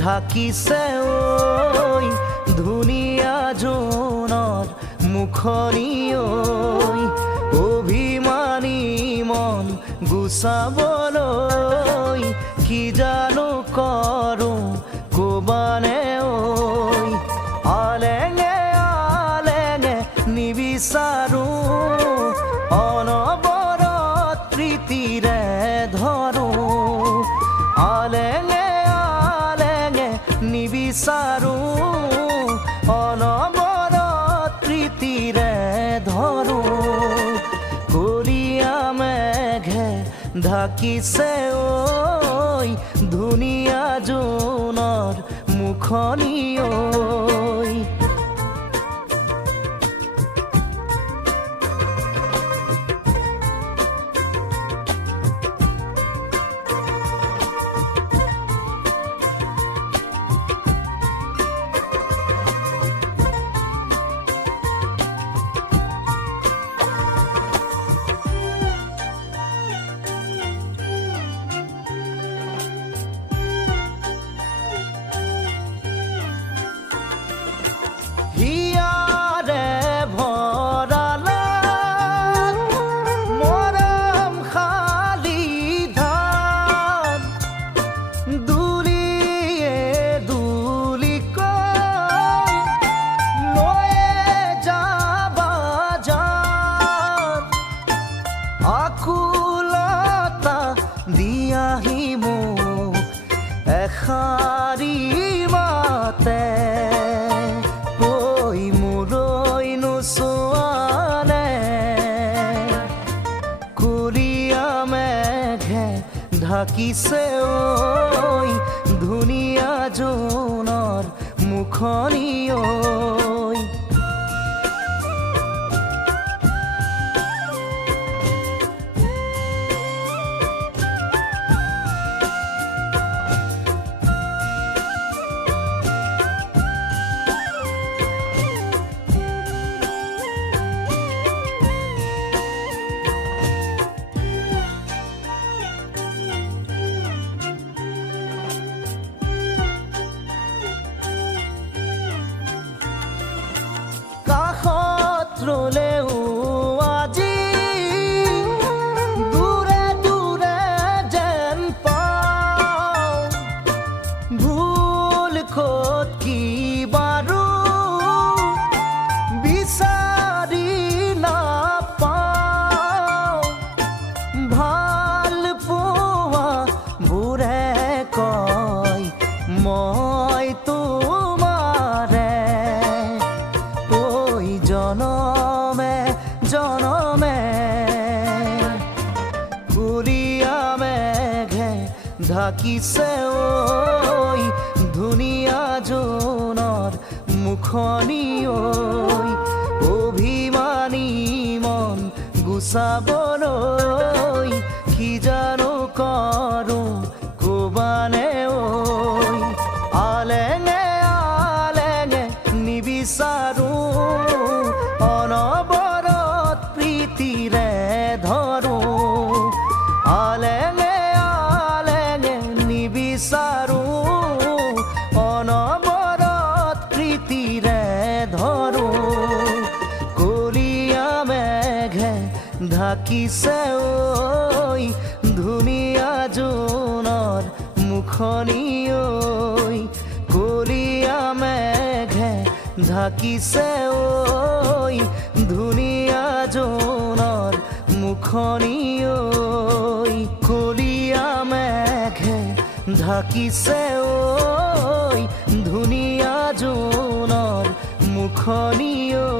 ঢাকিছে ঐ ধুনীয়া জোনৰ মুখনি ঐ অভিমানী মন গুচাবলৈ কি জানো কৰো কবানে ঐ আলেঙে আলেঙে নিবিচাৰো অনবৰত প্ৰীতিৰে ধৰো আলেঙে আলেঙে নিবিচাৰো অনবৰত প্ৰীতিৰে ধৰো কলীয়া মেঘে ঢাকিছে ঐ ধুনীয়া জোনৰ মুখনি ঐ হিয়াৰে ভৰালা মৰম খালি ধান দুলিয়ে দুলিকৈ লৈয়ে যাবা যান আকুলতা দিয়াহি মোক এষাৰি মাতে ঢাকিছে ঐ ধুনীয়া জোনৰ মুখনি ঐ ৰলেও আজি দূৰে দূৰে যেন পাওঁ ভুল ক'ত কি বাৰু বিচাৰি নাপাওঁ ভাল পোৱা বোৰে কয় মই তোমাৰে জনমে জনমে কলীয়া মেঘে ঢাকিছে ঐ ধুনীয়া জোনৰ মুখনি ঐ অভিমানী মন গুচাবলৈ কি জানো কৰো কবানে ঐ আলেঙে আলেঙে নিবিচাৰো অনবৰত প্ৰীতিৰে ধৰো আলেঙে আলেঙে নিবিচাৰো অনবৰত প্ৰীতিৰে ধৰো কলীয়া মেঘে ঢাকিছে ঐ ধুনীয়া জোনৰ মুখনি ঐ কলীয়া মেঘে ঢাকিছে ঐ ধুনীয়া জোনৰ মুখনি ঐ কলীয়া মেঘে ঢাকিছে ঐ ধুনীয়া জোনৰ মুখনি ঐ